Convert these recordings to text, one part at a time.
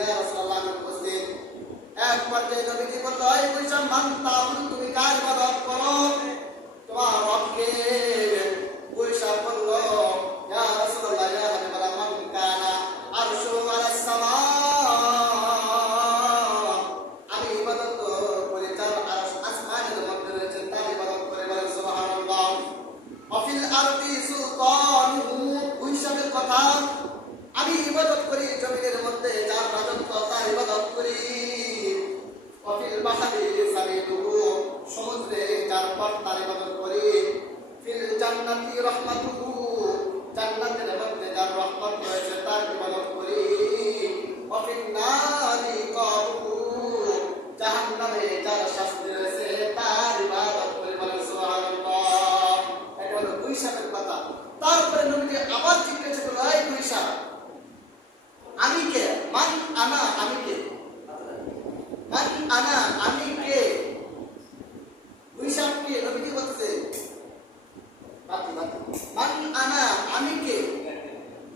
ইয়া রাসূলুল্লাহ আমি উপস্থিত। এক পর্যায়ে নবীজি বলল, এই বৈশাখ মান তাআবুদ, তুমি কার ইবাদত করো? তোমার রবকে। বৈশাখ বলল, ইয়া রাসূলুল্লাহ ইয়া হাবিবাল্লাহ মান কানা আরশু আলাস সামা, আমি ইবাদত করি যার আরশ আসমানের মধ্যে রয়েছে, তার ইবাদত করে। বলেন সুবহানাল্লাহ। ওয়াফিল আরদি সুলতানুহু, বৈশাখের কথা, আমি ইবাদত করি জমিনের মধ্যে যার রাজত্ব, তার ইবাদত করি। ওয়াফিল বাহরি সাবিলুহু, সমুদ্রে যার পথ, তার ইবাদত করি। ফিল জান্নাতি রাহমাতুহু, জান্নাতের মধ্যে যার রহমত রয়েছে, তার ইবাদত করি। ওয়াফিন নারি কাবুহু, জাহান্নামে যার শাস্তি রয়েছে, তার ইবাদত করি। বলেন সুবহানাল্লাহ। এটা হলো বৈশাখের কথা। তারপরে নবীজি আবার জিজ্ঞাসা করলো, এই বৈশাখ আমি কে? মান আনা, আমি কে? মান আনা, আমি কে? বৈশাখ কে? নবীজি বলছে মান আনা, আমি কে?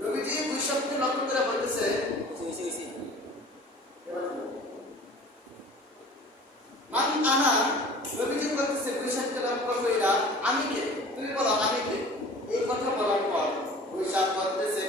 নবীজি বৈশাখকে লক্ষ্য করে বলতেছে মান আনা। নবীজি বলতেছে বৈশাখকে লক্ষ্য কইরা, আমি কে? তুমি বলো আমি কে? এই কথা বলার পর বৈশাখ বলতেছে